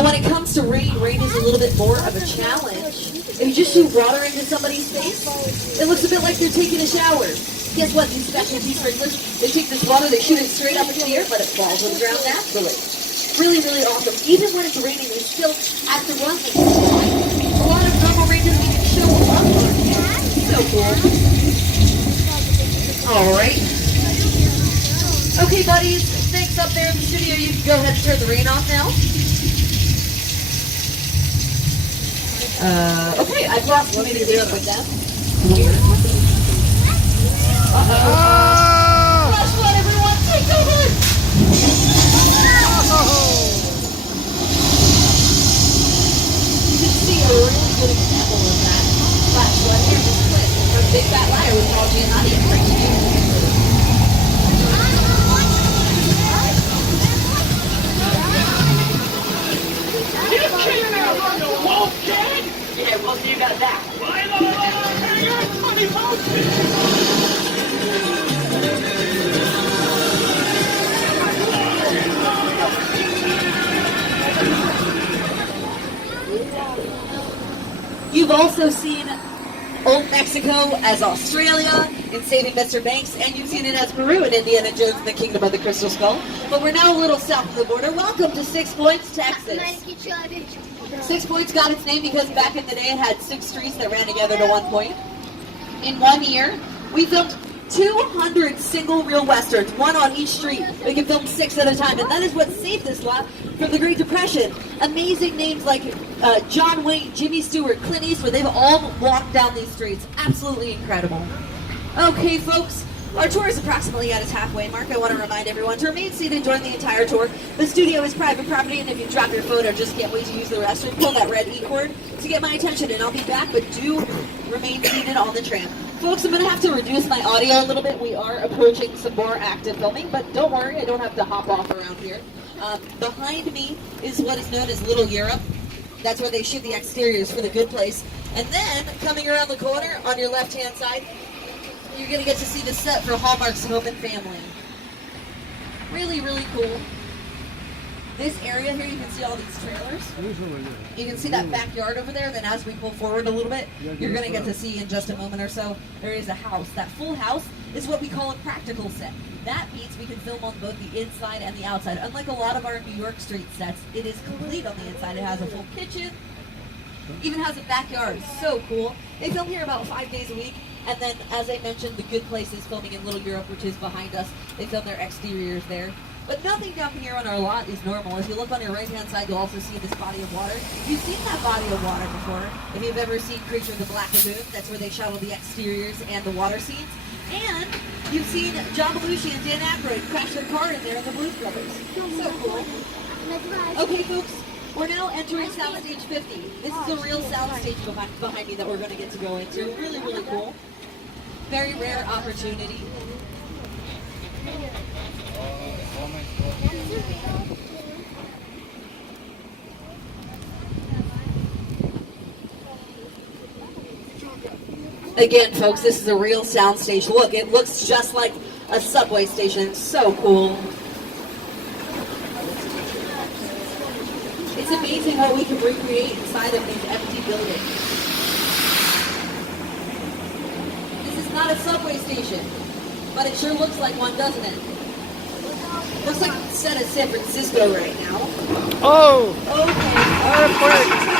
Now when it comes to rain, rain is a little bit more of a challenge. If you just shoot water into somebody's face, it looks a bit like they're taking a shower. Guess what? These specialty sprinklers, they take this water, they shoot it straight up into the air, but it falls on the ground naturally. Really, really awesome. Even when it's raining, they still have to run like a lot of normal rain doesn't even show up. So cool. All right. Okay, buddies. Thanks up there in the studio. You can go ahead and turn the rain off now. Okay, I've lost one of the video with them. Uh-oh. Flash flood, everyone, take over! You can see a really good example of that flash flood here. This clip from Big Fat Liar with Paul Giamatti and Frankie Muniz. Yeah, well, you got that. You've also seen Old Mexico as Australia in Saving Mr. Banks, and you've seen it as Peru in Indiana Jones and the Kingdom of the Crystal Skull. But we're now a little south of the border. Welcome to 6 Points, Texas. 6 Points got its name because back in the day it had 6 streets that ran together to one point. In 1 year, we filmed 200 single reel westerns, one on each street. We can film 6 at a time, and that is what saved this lot from the Great Depression. Amazing names like John Wayne, Jimmy Stewart, Clint Eastwood, they've all walked down these streets. Absolutely incredible. Okay, folks. Our tour is approximately at its halfway mark. I want to remind everyone to remain seated during the entire tour. The studio is private property, and if you drop your phone or just can't wait to use the restroom, pull that red E cord to get my attention, and I'll be back, but do remain seated on the tram. Folks, I'm going to have to reduce my audio a little bit. We are approaching some more active filming, but don't worry, I don't have to hop off around here. Behind me is what is known as Little Europe. That's where they shoot the exteriors for The Good Place. And then, coming around the corner on your left-hand side, you're going to get to see the set for Hallmark's Home and Family. Really, really cool. This area here, you can see all these trailers. You can see that backyard over there. Then as we pull forward a little bit, you're going to get to see in just a moment or so, there is a house. That full house is what we call a practical set. That means we can film on both the inside and the outside. Unlike a lot of our New York street sets, it is complete on the inside. It has a full kitchen, even has a backyard. So cool. They film here about 5 days a week. And then, as I mentioned, The Good Place is filming in Little Europe, which is behind us. They film their exteriors there. But nothing down here on our lot is normal. If you look on your right-hand side, you'll also see this body of water. You've seen that body of water before. If you've ever seen Creature of the Black Lagoon, that's where they shot all the exteriors and the water scenes. And you've seen John Belushi and Dan Aykroyd crash their car in there in the Blues Brothers. So cool. Okay, folks. We're now entering Soundstage 50. This is a real soundstage behind me that we're going to get to go into. Really, really cool. Very rare opportunity. Again, folks, this is a real soundstage. Look, it looks just like a subway station. So cool. It's amazing what we can recreate inside of these empty buildings. This is not a subway station, but it sure looks like one, doesn't it? Looks like it's set at San Francisco right now. Oh! Okay.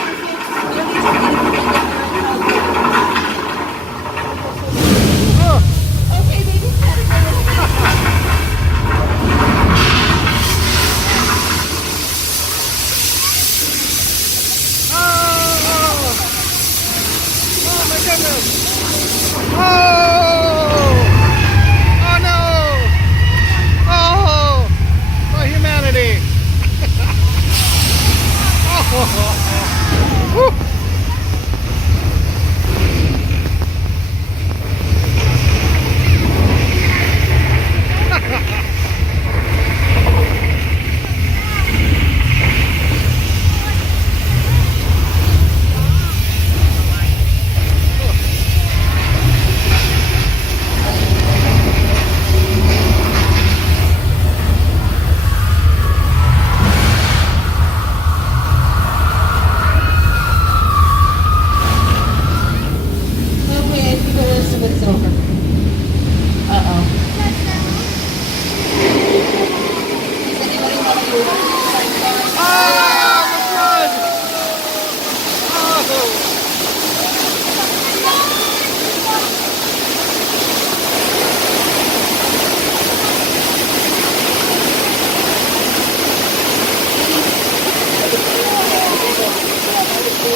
Had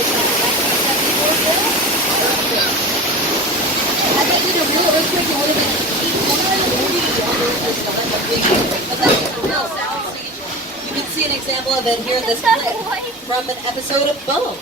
that been a real earthquake, it would have been 840 under the stomach of being but that's just a real soundstage. You can see an example of it here in this clip from an episode of Bones.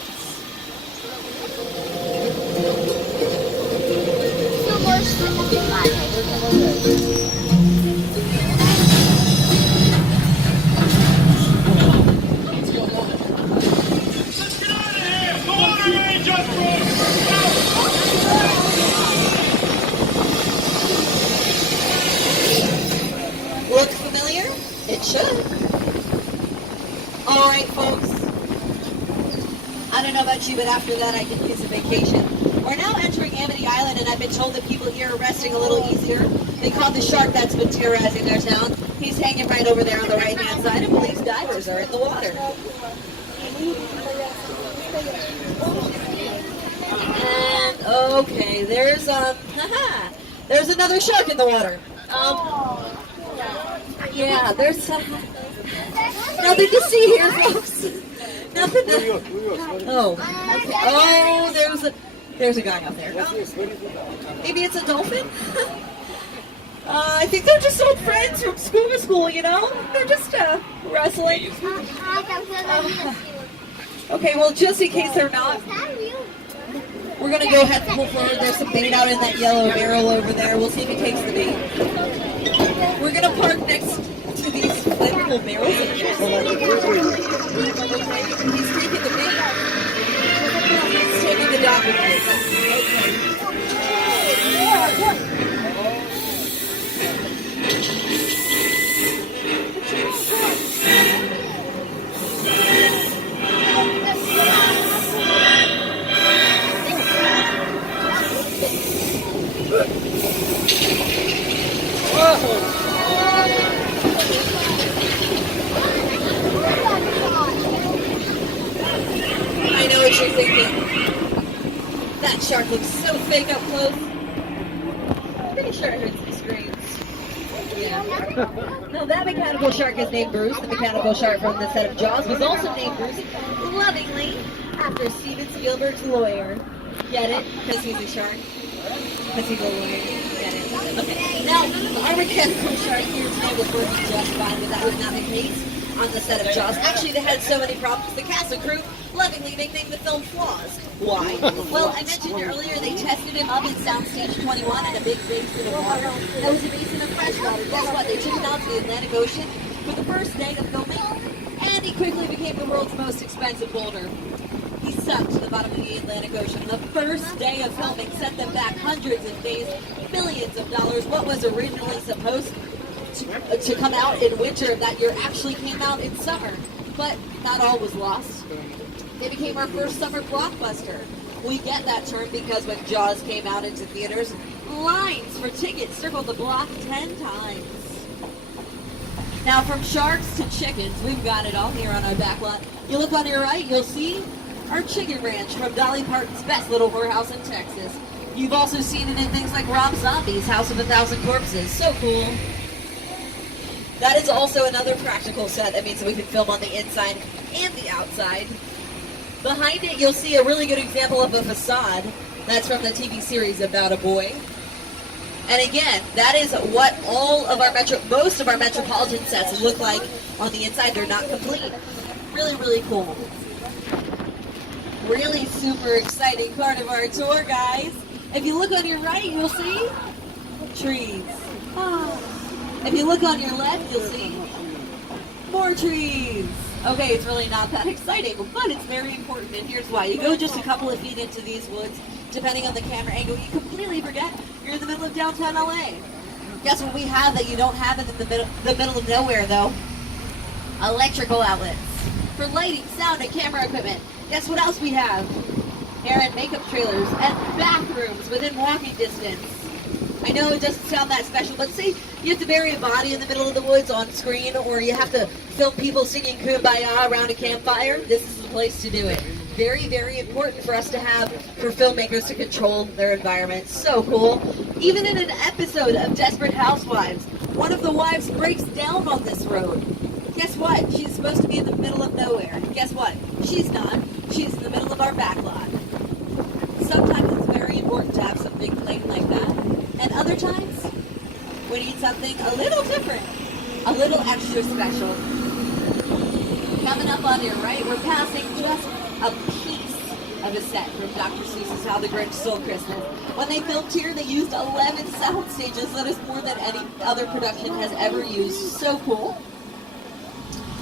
Look familiar? It should. All right, folks. I don't know about you, but after that I can use a vacation. We're now entering Amity Island, and I've been told that people here are resting a little easier. They caught the shark that's been terrorizing their town. He's hanging right over there on the right-hand side, and police divers are in the water. And, okay, there's another shark in the water. Yeah, there's nothing to see here, folks. Nothing to... Oh, there's a guy out there. Maybe it's a dolphin? I think they're just old friends from scuba school, you know? They're just wrestling. Okay, well, just in case they're not, we're going to go ahead and pull forward. There's some bait out in that yellow barrel over there. We'll see if he takes the bait. We're going to park next to these flammable barrels. He's taking the bait. He's taking the dog with him. I know what you're thinking. That shark looks so fake up close. I'm pretty sure it hurts the screens. Yeah. No, that mechanical shark is named Bruce. The mechanical shark from the set of Jaws was also named Bruce, lovingly, after Steven Spielberg's lawyer. Get it? Because he's a shark. Because he's a lawyer. Get it? Okay. Now, our mechanical shark here today was working just fine, but that was not the case on the set of Jaws. Actually, they had so many problems, the cast and crew lovingly nicknamed the film Flaws. Why? Well, I mentioned earlier they tested him up in Soundstage 21 in a big basin of water. That was a basin of fresh water. Guess what? They took him out to the Atlantic Ocean for the first day of filming, and he quickly became the world's most expensive boulder. He sucked to the bottom of the Atlantic Ocean. The first day of filming set them back hundreds of days, millions of dollars. What was originally supposed to come out in winter that year actually came out in summer. But not all was lost. It became our first summer blockbuster. We get that term because when Jaws came out into theaters, lines for tickets circled the block 10 times. Now from sharks to chickens, we've got it all here on our back lot. You look on your right, you'll see our chicken ranch from Dolly Parton's Best Little Whorehouse in Texas. You've also seen it in things like Rob Zombie's House of a Thousand Corpses. So cool. That is also another practical set. That means that we can film on the inside and the outside. Behind it, you'll see a really good example of a facade. That's from the TV series About a Boy. And again, that is what all of our most of our Metropolitan sets look like on the inside. They're not complete. Really, really cool. Really super exciting part of our tour, guys. If you look on your right, you'll see trees. Oh. If you look on your left, you'll see more trees. Okay, it's really not that exciting, but it's very important, and here's why. You go just a couple of feet into these woods, depending on the camera angle, you completely forget you're in the middle of downtown LA. Guess what we have that you don't have in the middle of nowhere, though? Electrical outlets. For lighting, sound, and camera equipment. Guess what else we have? Hair and makeup trailers and bathrooms within walking distance. I know it doesn't sound that special, but say you have to bury a body in the middle of the woods on screen, or you have to film people singing Kumbaya around a campfire, this is the place to do it. Very, very important for us to have for filmmakers to control their environment. So cool. Even in an episode of Desperate Housewives, one of the wives breaks down on this road. Guess what? She's supposed to be in the middle of nowhere. Guess what? She's not. She's in the middle of our back lot. Sometimes it's very important to have some big plate like that. And other times, we need something a little different. A little extra special. Coming up on your right, we're passing just a piece of a set from Dr. Seuss's How the Grinch Stole Christmas. When they filmed here, they used 11 sound stages. That is more than any other production has ever used. So cool.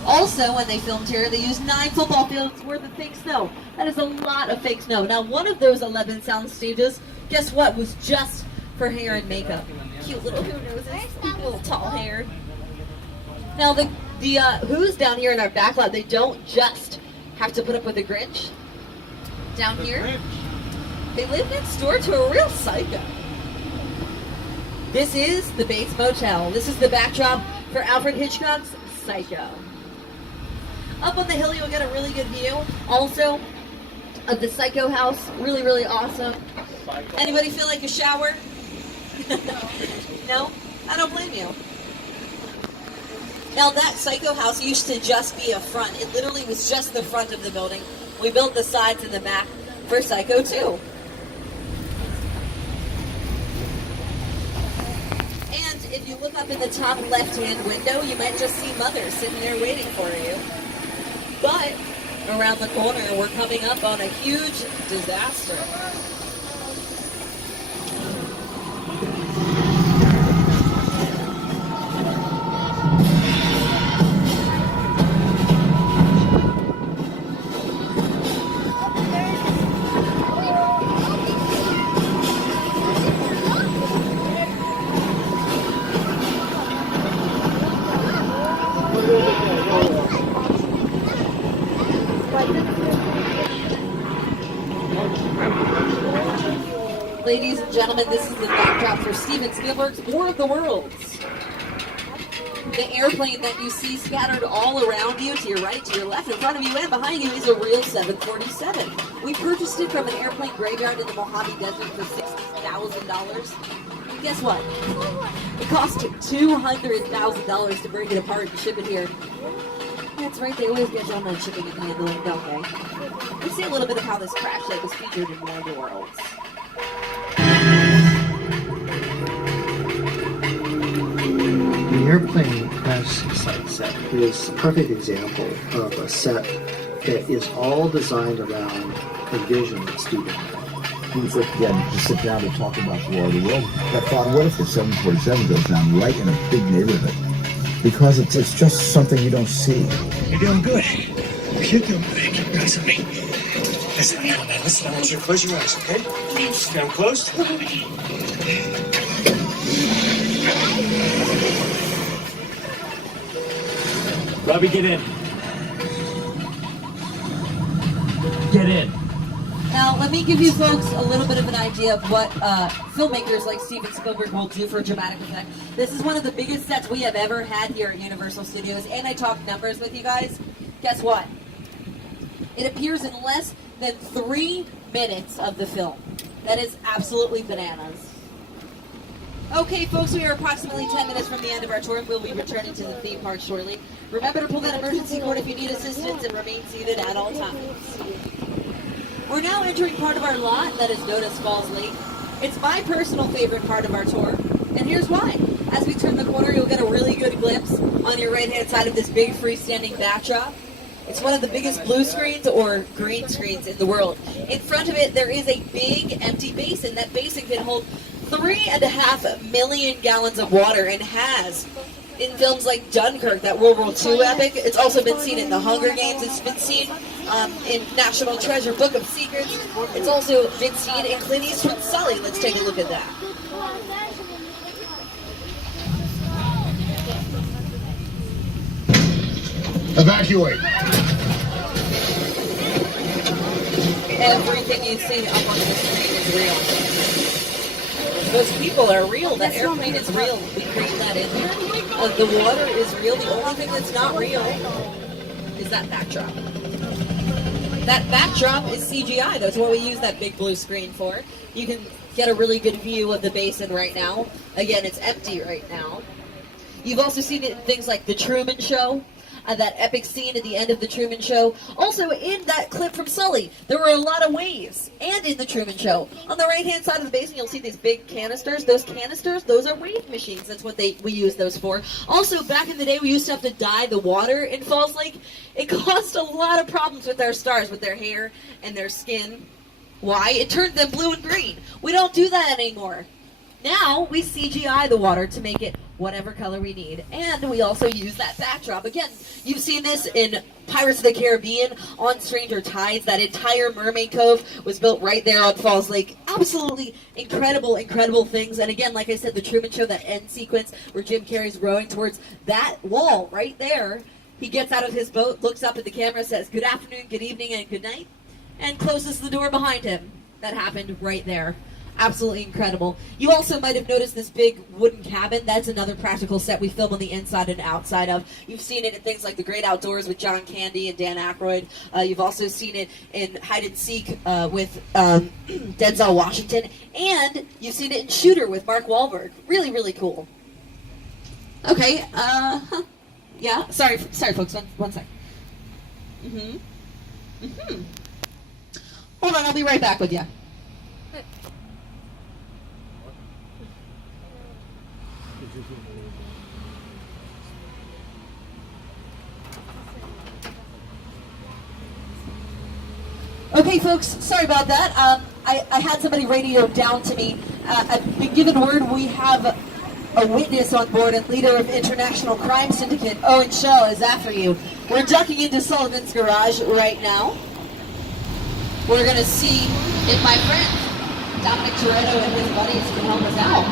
Also, when they filmed here, they used 9 football fields worth of fake snow. That is a lot of fake snow. Now, one of those 11 sound stages, guess what, was just for hair and makeup. Cute little Who noses, little tall hair. Now, the Who's down here in our back lot, they don't just have to put up with the Grinch. Down here, they live next door to a real psycho. This is the Bates Motel. This is the backdrop for Alfred Hitchcock's Psycho. Up on the hill, you'll get a really good view. Also, of the Psycho house. Really, really awesome. Anybody feel like a shower? No? I don't blame you. Now, that Psycho house used to just be a front. It literally was just the front of the building. We built the sides and the back for Psycho 2. And if you look up in the top left-hand window, you might just see Mother sitting there waiting for you. But around the corner, we're coming up on a huge disaster. Ladies and gentlemen, this is the backdrop for Steven Spielberg's War of the Worlds. The airplane that you see scattered all around you, to your right, to your left, in front of you, and behind you is a real 747. We purchased it from an airplane graveyard in the Mojave Desert for $60,000. Guess what? It cost $200,000 to break it apart and ship it here. That's right, they always get you on that shipping and handling, don't they? Let's see a little bit of how this crash site was featured in War of the Worlds. The airplane crash site set is a perfect example of a set that is all designed around a vision that Stephen had. When we first began to sit down to talk about the War of the World, I thought, what if the 747 goes down right in a big neighborhood? Because it's just something you don't see. You're doing good. You're doing good. Keep your eyes on me. Listen, now, listen, I want you to close your eyes, okay? Just got them closed. Robbie, get in. Get in. Now, let me give you folks a little bit of an idea of what filmmakers like Steven Spielberg will do for dramatic effect. This is one of the biggest sets we have ever had here at Universal Studios, and I talked numbers with you guys. Guess what? It appears in less than 3 minutes of the film. That is absolutely bananas. Okay, folks, we are approximately 10 minutes from the end of our tour. We'll be returning to the theme park shortly. Remember to pull that emergency cord if you need assistance and remain seated at all times. We're now entering part of our lot that is known as Falls Lake. It's my personal favorite part of our tour, and here's why. As we turn the corner, you'll get a really good glimpse on your right-hand side of this big freestanding backdrop. It's one of the biggest blue screens or green screens in the world. In front of it, there is a big empty basin. That basin can hold 3.5 million gallons of water and has in films like Dunkirk, that World War II epic. It's also been seen in The Hunger Games. It's been seen in National Treasure, Book of Secrets. It's also been seen in Clint Eastwood's Sully. Let's take a look at that. Evacuate. Everything you see up on the screen is real. Those people are real. That airplane is real. We create that in there. The water is real. The only thing that's not real is that backdrop. That backdrop is CGI. That's what we use that big blue screen for. You can get a really good view of the basin right now. Again, it's empty right now. You've also seen things like The Truman Show. that epic scene at the end of the Truman Show. Also, in that clip from Sully, there were a lot of waves. And in the Truman Show, on the right-hand side of the basin, you'll see these big canisters. Those canisters, those are wave machines. That's what we use those for. Also, back in the day, we used to have to dye the water in Falls Lake. It caused a lot of problems with our stars, with their hair and their skin. Why? It turned them blue and green. We don't do that anymore. Now we CGI the water to make it whatever color we need. And we also use that backdrop. Again, you've seen this in Pirates of the Caribbean, on Stranger Tides. That entire Mermaid Cove was built right there on Falls Lake. Absolutely incredible, incredible things. And again, like I said, the Truman Show, that end sequence where Jim Carrey's rowing towards that wall right there. He gets out of his boat, looks up at the camera, says, "Good afternoon, good evening, and good night," and closes the door behind him. That happened right there. Absolutely incredible. You also might have noticed this big wooden cabin. That's another practical set we film on the inside and outside of. You've seen it in things like The Great Outdoors with John Candy and Dan Aykroyd. You've also seen it in Hide and Seek with Denzel Washington. And you've seen it in Shooter with Mark Wahlberg. Really, really cool. Okay, yeah, sorry folks, one sec. Hold on, I'll be right back with you. Okay, folks, sorry about that. I had somebody radioed down to me. I've been given word we have a witness on board and leader of International Crime Syndicate, Owen Shaw, is after you. We're ducking into Sullivan's garage right now. We're going to see if my friend Dominic Toretto and his buddies can help us out.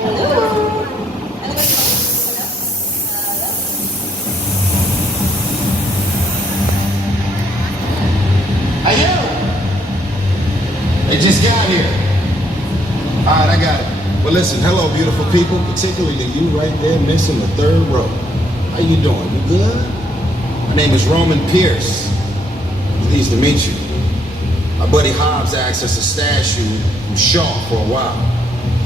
Hello. I know. They just got here. All right, I got it. Well, listen, hello, beautiful people, particularly to you right there missing the third row. How you doing? You good? My name is Roman Pierce. Pleased to meet you. My buddy Hobbs asked us to stash you from Shaw for a while.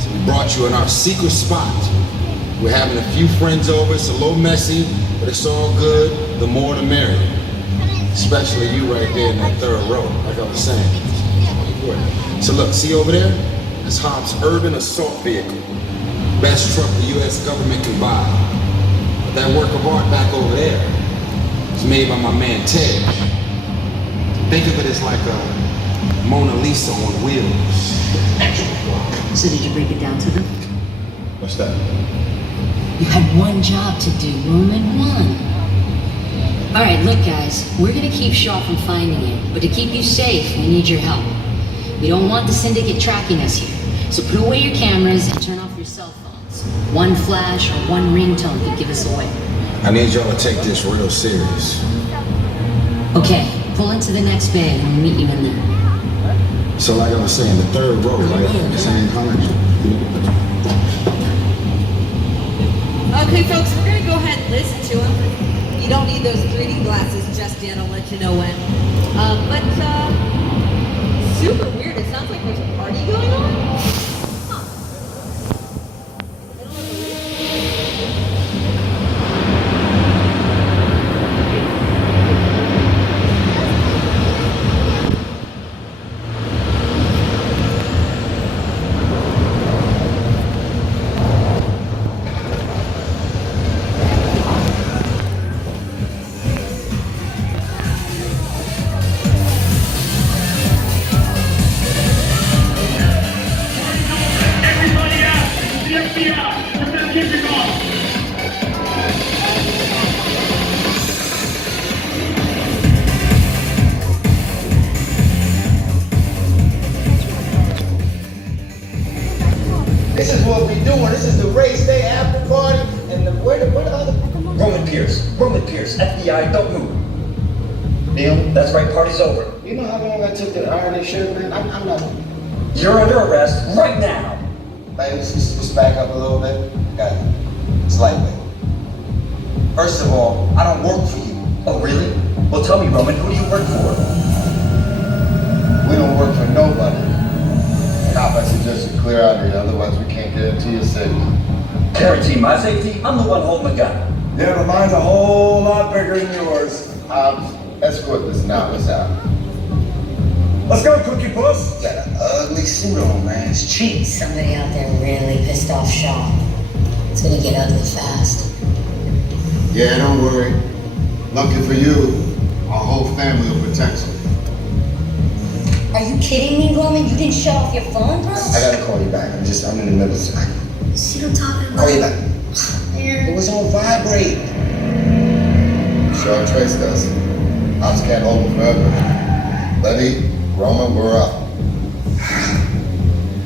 So we brought you in our secret spot. We're having a few friends over. It's a little messy, but it's all good. The more the merrier. Especially you right there in that third row, like I was saying. So look, see over there? That's Hobbs' urban assault vehicle. Best truck the U.S. government can buy. But that work of art back over there is made by my man Ted. Think of it as like a Mona Lisa on wheels. So did you break it down to them? What's that? You had one job to do, Roman, one. All right, look guys, we're gonna keep Shaw from finding you, but to keep you safe, we need your help. We don't want the syndicate tracking us here, so put away your cameras and turn off your cell phones. One flash or one ringtone could give us away. I need y'all to take this real serious. Okay, pull into the next bay and we'll meet you in there. So like I was saying, the third row, right? Same color. Okay, folks, we're going to go ahead and listen to him. You don't need those 3D glasses just yet. I'll let you know when. But super weird. It sounds like there's a party going on. Huh. This is what we doing. This is the race day after party, and where the other? Roman Pierce, FBI, don't move. Neil, That's right, party's over. you know how long I took to iron this shirt, man? I'm not. You're under arrest right now. Hey, let's back up a little bit. Got it. It's lightweight. First of all, I don't work for you. Oh, really? Well, tell me, Roman, who do you work for? We don't work for nobody. Cop, I suggest you clear out here, otherwise we can't guarantee your safety. Guarantee my safety? I'm the one holding the gun. Yeah, but mine's a whole lot bigger than yours. Escort this now. What's up? Let's go, Cookie Puss. You got an ugly suit on, man. It's cheap. Somebody out there really pissed off Shaw. It's gonna get ugly fast. Yeah, don't worry. Lucky for you, our whole family will protect you. Are you kidding me, Roman? You didn't shut off your phone, bro? I gotta call you back. I'm in the middle of something. See what I'm talking about? Call you back. It was on vibrate. Sure traced us. Ops can't hold them forever. Letty, Roman, we're up.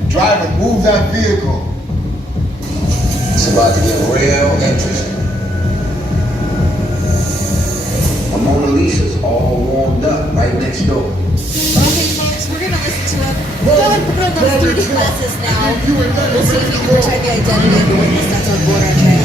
Driver, move that vehicle. It's about to get real interesting. My Mona Lisa's all warmed up right next door. Okay, folks, we're gonna listen to him. Go ahead and put on those duty glasses now. We'll see if you can protect the identity of the witness. That's our border check.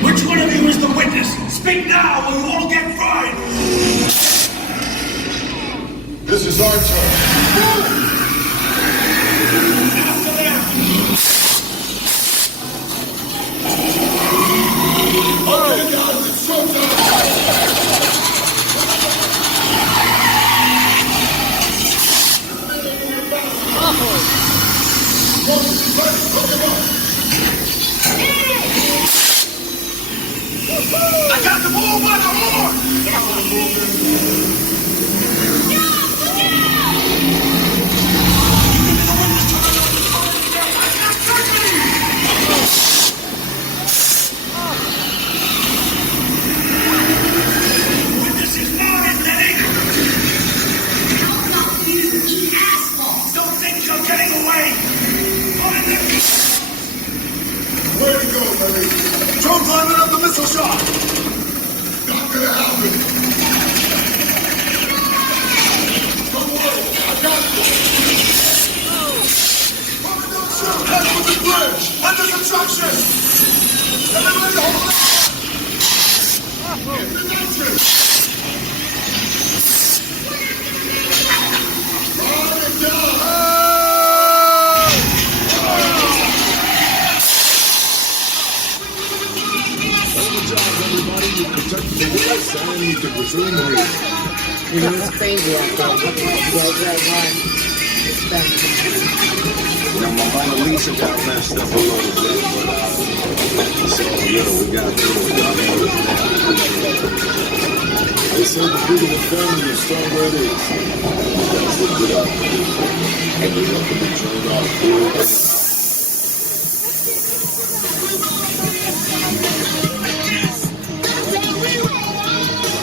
Which one of you is the witness? Speak now or you all get fried! This is our turn. After them! Okay, guys, it's showtime. I got the bull by the horn! Witness is mine, Lenny! Don't think you're getting away! Put it in! Way to go, buddy. Drone climbing up the missile shot! Not gonna happen. Don't worry, I got this. Coming down shoot, head for the bridge. Under construction! Everybody hold on. In the entrance. Run it down. Good job, everybody. You protected the witness and you can resume reading. You know, it's crazy out there. You guys got mine. Now, my Mona Lisa got messed up a little bit, but so, we got through it. Y'all know it's now. They say the bigger the family, the stronger it is. You guys did good out there. And you're going to be turned off.